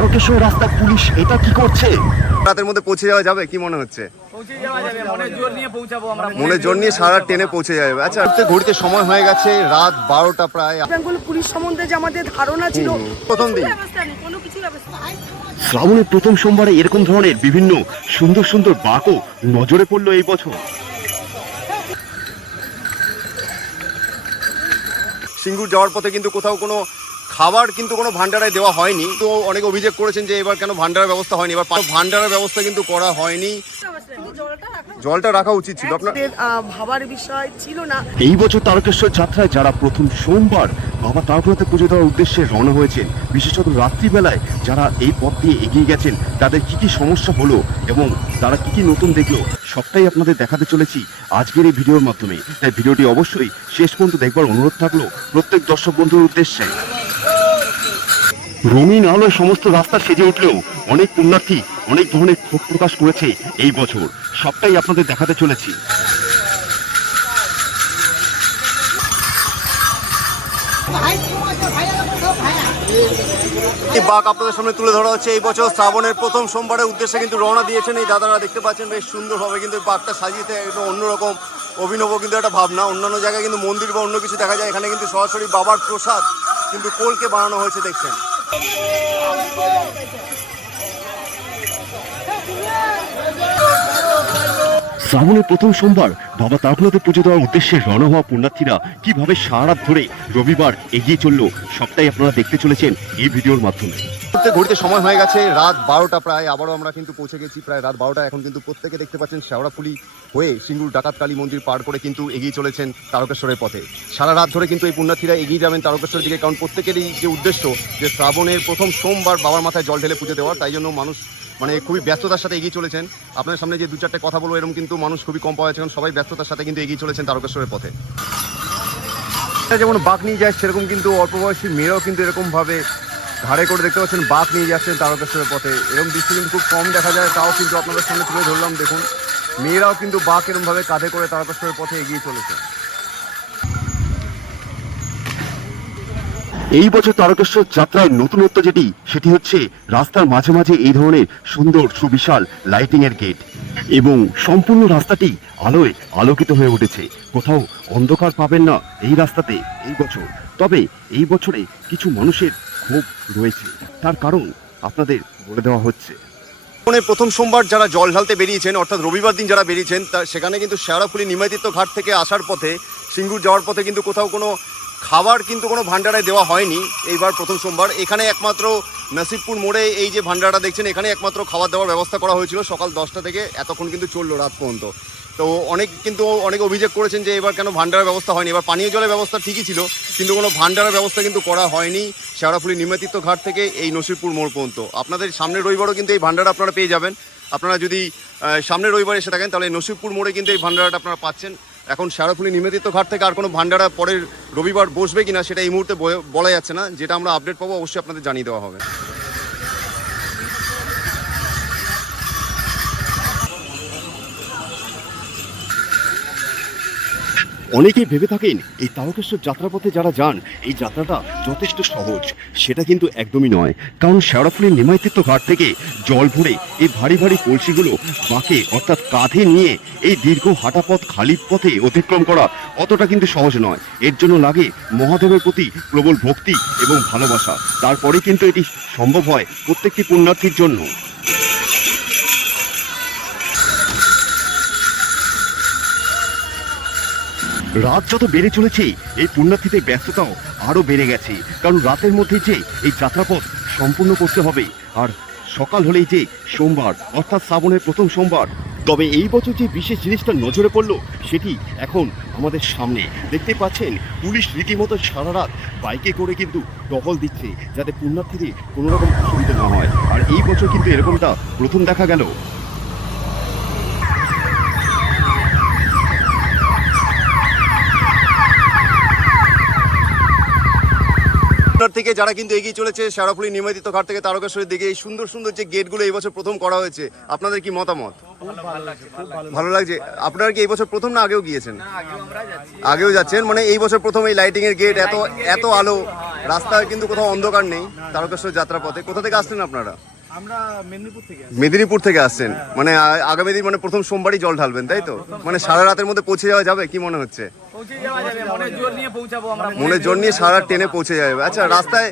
তারকেশ্বর রাস্তায় পুলিশ এটা কি করছে? রাতের মধ্যে পৌঁছে যাওয়া যাবে কি মনে হচ্ছে? মনের জোর নিয়ে সারা ট্রেনে পৌঁছে যাবে। আচ্ছা, ঘুরতে সময় হয়ে গেছে রাত 12টা প্রায়। বেঙ্গল পুলিশ সম্বন্ধে যে আমাদের ধারণা ছিল প্রথম দিন শ্রাবণের প্রথম সোমবারে এরকম ধরনের বিভিন্ন সুন্দর সুন্দর বাঁকও নজরে পড়লো এই বছর। সিঙ্গুর যাওয়ার পথে কিন্তু কোথাও কোনো খাবার কিন্তু কোনো ভান্ডারায় দেওয়া হয়নি। তো অনেকে অভিযোগ করেছেন যে এবার কেন ভান্ডারের ব্যবস্থা হয়নি। এবার ভান্ডারের ব্যবস্থা কিন্তু করা হয়নি। জলটা রাখা উচিত ছিল, আপনাদের ভাবার বিষয় ছিল না। এই বছর তারকেশ্বর যাত্রায় যারা প্রথম সোমবার বাবা তারকনাথে পুজো দেওয়ার উদ্দেশ্যে রওনা হয়েছেন, বিশেষত রাত্রিবেলায় যারা এই পথ দিয়ে এগিয়ে গেছেন, তাদের কি কি সমস্যা হলো এবং তারা কি কি নতুন দেখলো, সবটাই আপনাদের দেখাতে চলেছি আজকের এই ভিডিওর মাধ্যমে। তাই ভিডিওটি অবশ্যই শেষ পর্যন্ত দেখবার অনুরোধ থাকলো প্রত্যেক দর্শক বন্ধুর উদ্দেশ্যে। রঙিন আলোয় সমস্ত রাস্তা সেজে উঠলেও অনেক পুণ্যার্থী অনেক ধরনের ক্ষোভ প্রকাশ করেছে এই বছর, সবটাই আপনাদের দেখাতে চলেছি। বাঘ আপনাদের সামনে তুলে ধরা হচ্ছে। এই বছর শ্রাবণের প্রথম সোমবারের উদ্দেশ্যে কিন্তু রওনা দিয়েছেন এই দাদারা, দেখতে পাচ্ছেন বেশ সুন্দরভাবে কিন্তু বাঘটা সাজিয়েছে একটু অন্যরকম অভিনব কিন্তু একটা ভাবনা। অন্যান্য জায়গায় কিন্তু মন্দির বা অন্য কিছু দেখা যায়, এখানে কিন্তু সরাসরি বাবার প্রসাদ কিন্তু কোলকে বানানো হয়েছে দেখছেন। শ্রাবণের প্রথম সোমবার বাবা তারকনাথে পুজো দেওয়ার উদ্দেশ্যে রওনা হওয়া পুণ্যার্থীরা কিভাবে সারা রাত ধরে রবিবার এগিয়ে চললো, সবটাই আপনারা দেখতে চলেছেন এই ভিডিওর মাধ্যমে। ঘুরতে সময় হয়ে গেছে রাত 12টা প্রায়। আবারও আমরা কিন্তু পৌঁছে গেছি প্রায় রাত 12টা। এখন কিন্তু প্রত্যেকে দেখতে পাচ্ছেন শেওড়াফুলি হয়ে সিঙ্গুর ডাকাত কালী মন্দির পার করে কিন্তু এগিয়ে চলেছেন তারকেশ্বরের পথে। সারা রাত ধরে কিন্তু এই পুণ্যার্থীরা এগিয়ে যাবেন তারকেশ্বরের দিকে, কারণ প্রত্যেকেরই যে উদ্দেশ্য যে শ্রাবণের প্রথম সোমবার বাবার মাথায় জল ঢেলে পুজো দেওয়ার, তাই জন্য মানুষ খুবই ব্যস্ততার সাথে এগিয়ে চলেছেন। আপনার সামনে যে দু চারটে কথা বলবো এরকম কিন্তু মানুষ খুবই কম পাওয়া যাচ্ছে, কারণ সবাই ব্যস্ততার সাথে কিন্তু এগিয়ে চলেছেন তারকেশ্বরের পথে। যেমন বাঘ নিয়ে যায় সেরকম কিন্তু অল্প বয়সী মেয়েরাও কিন্তু এরকমভাবে ঘাড়ে করে দেখতে পাচ্ছেন বাঘ নিয়ে যাচ্ছেন তারকেশ্বরের পথে। এরকম দৃশ্য কিন্তু খুব কম দেখা যায়, তাও কিন্তু আপনাদের সামনে তুলে ধরলাম। দেখুন মেয়েরাও কিন্তু বাঘ এরকমভাবে কাঁধে করে তারকেশ্বরের পথে এগিয়ে চলেছে। এই বছর তারকেশ্বর যাত্রায় নতুনত্ব যেটি, সেটি হচ্ছে রাস্তার মাঝে মাঝে এই ধরনের সুন্দর সুবিশাল লাইটিং এর গেট এবং সম্পূর্ণ রাস্তাটি আলোয় আলোকিত হয়ে উঠেছে। কোথাও অন্ধকার পাবেন না এই রাস্তাতে এই বছর। তবে এই বছরে কিছু মানুষের ক্ষোভ রয়েছে, তার কারণ আপনাদের বলে দেওয়া হচ্ছে। প্রথম সোমবার যারা জল ঢালতে বেরিয়েছেন, অর্থাৎ রবিবার দিন যারা বেরিয়েছেন, সেখানে কিন্তু শেওড়াফুলি নিমাইতীর্থ ঘাট থেকে আসার পথে সিঙ্গুর যাওয়ার পথে কিন্তু কোথাও কোনো খাবার কিন্তু কোনো ভান্ডারায় দেওয়া হয়নি এইবার প্রথম সোমবার। এখানে একমাত্র নাসিবপুর মোড়ে এই যে ভান্ডারটা দেখছেন, এখানে একমাত্র খাবার দাবার ব্যবস্থা করা হয়েছিল সকাল 10টা থেকে এতক্ষণ কিন্তু চললো রাত পর্যন্ত। তো অনেক অভিযোগ করেছেন যে এবার কেন ভান্ডারের ব্যবস্থা হয়নি। এবার পানীয় জলের ব্যবস্থা ঠিকই ছিল, কিন্তু কোনো ভান্ডারের ব্যবস্থা কিন্তু করা হয়নি শেওড়াফুলি নিমাইতীর্থ ঘাট থেকে এই নসিবপুর মোড় পর্যন্ত। আপনাদের সামনের রবিবারও কিন্তু এই ভান্ডারা আপনারা পেয়ে যাবেন। আপনারা যদি সামনের রবিবার এসে থাকেন তাহলে নসিবপুর মোড়ে কিন্তু এই ভান্ডারাটা আপনারা পাচ্ছেন। এখন শেওড়াফুলি নিমাইতীর্থ ঘাট থেকে আর কোনো ভান্ডারা পরের রবিবার বসবে কিনা সেটা এই মুহূর্তে বলা যাচ্ছে না। যেটা আমরা আপডেট পাবো অবশ্যই আপনাদের জানিয়ে দেওয়া হবে। অনেকেই ভেবে থাকেন এই তারকেশ্বর যাত্রাপথে যারা যান এই যাত্রাটা যথেষ্ট সহজ, সেটা কিন্তু একদমই নয়। কারণ শেওড়াফুলির নিমাইতীর্থ ঘাট থেকে জল ভরে এই ভারী ভারী কলসিগুলো বাঁকে অর্থাৎ কাঁধে নিয়ে এই দীর্ঘ হাঁটা পথ খালি পথে অতিক্রম করা অতটা কিন্তু সহজ নয়। এর জন্য লাগে মহাদেবের প্রতি প্রবল ভক্তি এবং ভালোবাসা, তারপরে কিন্তু এটি সম্ভব হয় প্রত্যেকটি পুণ্যার্থীর জন্য। রাত যত বেড়ে চলেছে এই পুণ্যার্থীদের ব্যস্ততাও আরও বেড়ে গেছে, কারণ রাতের মধ্যে যে এই যাত্রাপথ সম্পূর্ণ করতে হবে, আর সকাল হলেই যে সোমবার অর্থাৎ শ্রাবণের প্রথম সোমবার। তবে এই বছর যে বিশেষ জিনিসটা নজরে পড়লো সেটি এখন আমাদের সামনে দেখতে পাচ্ছেন। পুলিশ রীতিমতো সারা রাত বাইকে করে কিন্তু টহল দিচ্ছে যাতে পুণ্যার্থীদের কোনো রকম অসুবিধা না হয়, আর এই বছর কিন্তু এরকমটা প্রথম দেখা গেল। পুণ্যার থেকে যারা কিন্তু এগিয়ে চলেছে শেওড়াফুলি নিমজ্জিত ঘাট থেকে তারকেশ্বরের দিকে, এই সুন্দর সুন্দর যে গেটগুলো এই বছর প্রথম করা হয়েছে, আপনাদের কি মতামত? ভালো লাগছে। আপনারা কি এই বছর প্রথম না আগেও গিয়েছেন? আগেও যাচ্ছেন, মানে এই বছর প্রথম এই লাইটিং এর গেট, এত আলো, রাস্তায় কিন্তু কোথাও অন্ধকার নেই তারকেশ্বর যাত্রাপথে। কোথা থেকে আসছেন আপনারা? আমরা মেদিনীপুর থেকে আসছেন, মানে আগামী দিন মানে প্রথম সোমবারই জল ঢালবেন, তাই তো? মানে সারা রাতের মধ্যে পৌঁছে যাওয়া যাবে কি মনে হচ্ছে? মনের জোর নিয়ে সারা ট্রেনে পৌঁছে যাবে। আচ্ছা, রাস্তায়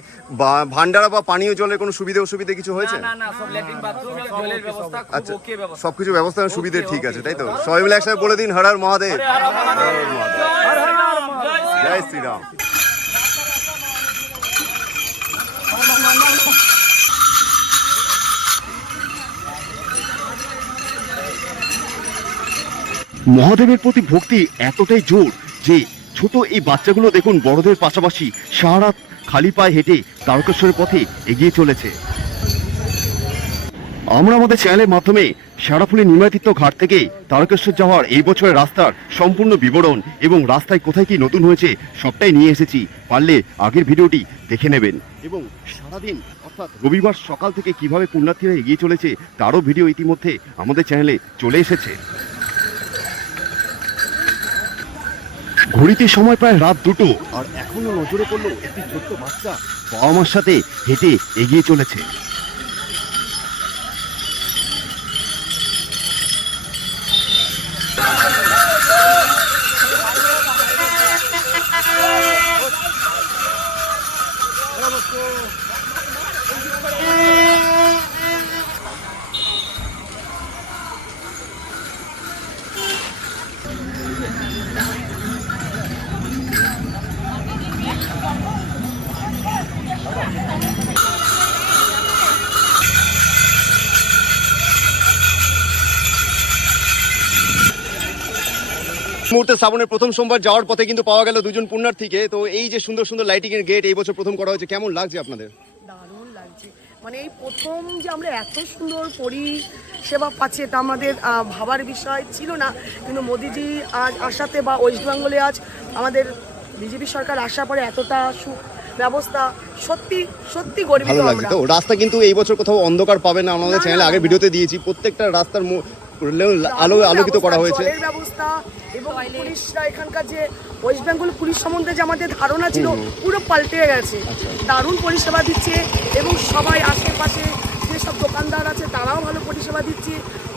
ভান্ডারা বা পানীয় জলের কোনো সুবিধা অসুবিধা কিছু হয়েছে? আচ্ছা, সবকিছু ব্যবস্থা সুবিধা ঠিক আছে, তাই তো? সবাই মিলে একসাথে বলে দিন হর হর মহাদেব, জয় শ্রীরাম। মহাদেবের প্রতি ভক্তি এতটাই জোর যে ছোট এই বাচ্চাগুলো দেখুন বড়দের পাশাপাশি সারা রাত খালি পায়ে হেঁটে তারকেশ্বরের পথে এগিয়ে চলেছে। আমরা আমাদের চ্যানেলের মাধ্যমে শেওড়াফুলি নিমজ্জিত ঘাট থেকে তারকেশ্বর যাওয়ার এই বছরের রাস্তার সম্পূর্ণ বিবরণ এবং রাস্তায় কোথায় কি নতুন হয়েছে সবটাই নিয়ে এসেছি। পারলে আগের ভিডিওটি দেখে নেবেন। এবং সারাদিন অর্থাৎ রবিবার সকাল থেকে কিভাবে পুণ্যার্থীরা এগিয়ে চলেছে তারও ভিডিও ইতিমধ্যে আমাদের চ্যানেলে চলে এসেছে। ঘড়িতে সময় প্রায় রাত 2টো, আর এখনো নজরে পড়লো একটি ছোট্ট বাচ্চা বাবা মার সাথে হেঁটে এগিয়ে চলেছে। মুহূর্তে শ্রাবণের প্রথম সোমবার যাওয়ার পথে কিন্তু পাওয়া গেল দুজন পুণ্যার্থীকে। তো এই যে সুন্দর সুন্দর লাইটিং এর গেট এই বছর প্রথম করা হয়েছে, কেমন লাগছে আপনাদের? দারুণ লাগছে, মানে এই প্রথম যে আমরা এত সুন্দর পরিষেবা পাচ্ছি এটা আমাদের ভাবার বিষয় ছিল না, কিন্তু মোদিজি আজ আসাতে বা ওয়েস্ট বেঙ্গলে আজ আমাদের বিজেপি সরকার আসার পরে এতটা ব্যবস্থা সত্যি সত্যি গর্বিত ভালো লাগছে। আমরা। তো রাস্তা কিন্তু এই বছর কোথাও অন্ধকার পাবে না, আমাদের চ্যানেলে আগে ভিডিওতে দিয়েছি, প্রত্যেকটা রাস্তার আলোকিত করা হয়েছে। জলের ব্যবস্থা এবং পুলিশরা এখানকার যে ওয়েস্ট বেঙ্গল পুলিশ সম্বন্ধে যে আমাদের ধারণা ছিল পুরো পাল্টে গেছে। দারুণ পরিষেবা দিচ্ছে এবং সবাই আশেপাশে যেসব দোকানদার আছে তারাও ভালো পরিষেবা দিচ্ছে,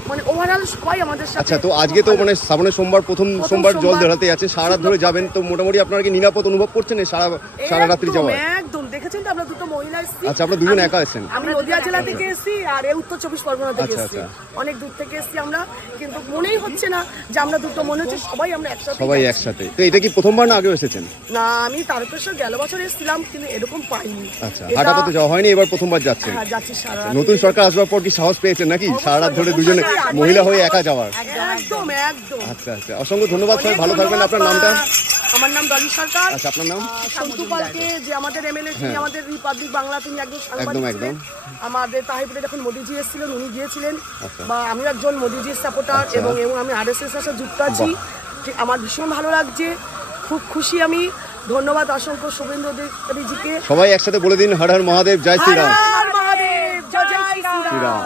মানে ওভারঅল সবাই আমাদের সাথে। আচ্ছা, তো আজকে তো মানে শ্রাবণের সোমবার প্রথম সোমবার জল ঢালতে আছে, সারা রাত ধরে যাবেন, তো মোটামুটি আপনারা কি নিরাপদ অনুভব করছেন সারা রাত্রি যাওয়া? একদম, দেখেছেন তো আমরা দুটো মহিলা এসেছি। আচ্ছা, আপনারা দুজন একা আছেন? আমি নদিয়া জেলা থেকে এসেছি আর এই উত্তর 24 পরগনা থেকে এসেছি, অনেক দূর থেকে এসেছি আমরা, কিন্তু মনেই হচ্ছে না যে আমরা দুটো, মনে হচ্ছে সবাই আমরা একসাথে। তো এটা কি প্রথমবার না আগেও এসেছেন? না, আমি তারকেশ্বর গেল বছর এসেছিলাম কিন্তু এরকম পাইনি। আচ্ছা, হাঁটাপথে যাওয়া হয়নি, এবার প্রথমবার যাচ্ছেন। হ্যাঁ, যাচ্ছি সারা রাত। নতুন সরকার আসবার পর কি সাহস পেয়েছেন নাকি সারা রাত ধরে দুজনে মহিলা হয়ে একা যাওয়ার? একদম একদম। আচ্ছা, অসংখ্য ধন্যবাদ স্যার, ভালো থাকবেন। আপনার নামটা? আমার নাম ডলি সরকার। আচ্ছা, আপনার নাম? সন্তু পালকে, যে আমাদের এমএলএ, তিনি আমাদের রিপাবলিক বাংলা, তিনি একজন সাংবাদিক একদম। ছিলেন। আমাদের তাহিপুরে যখন মোদিজি এসেছিলেন উনি গিয়েছিলেন, বা আমি একজন মোদিজির সাপোর্টার এবং আমি আরএসএস এর সাথে যুক্ত আছি। ঠিক, আমার ভীষণ ভালো লাগছে, খুব খুশি আমি। ধন্যবাদ অসংখ্য শুভেন্দু অধিকারীজিকে। সবাই একসাথে বলে দিন হর হর মহাদেব, জয় শ্রীরাম। হর হর মহাদেব, জয় শ্রীরাম।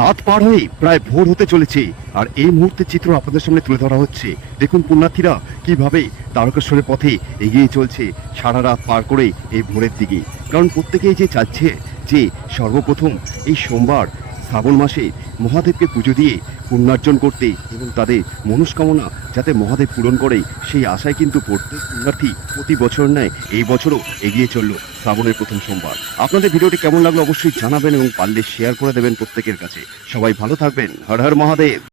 রাত পার হয়ে প্রায় ভোর হতে চলেছে, আর এই মুহূর্তের চিত্র আপনাদের সামনে তুলে ধরা হচ্ছে। দেখুন পুণ্যার্থীরা কিভাবে তারকেশ্বরের পথে এগিয়ে চলছে সারা রাত পার করে এই ভোরের দিকে। কারণ প্রত্যেকেই যে চাচ্ছে যে সর্বপ্রথম এই সোমবার শ্রাবণ মাসে মহাদেবকে পুজো দিয়ে পুণ্যার্জন করতে এবং তাদের মনস্কামনা যাতে মহাদেব পূরণ করে, সেই আশায় কিন্তু প্রত্যেক পুণ্যার্থী প্রতি বছর ন্যায় এই বছরও এগিয়ে চলল শ্রাবণের প্রথম সোমবার। আপনাদের ভিডিওটি কেমন লাগলো অবশ্যই জানাবেন এবং পারলে শেয়ার করে দেবেন প্রত্যেকের কাছে। সবাই ভালো থাকবেন। হর হর মহাদেব।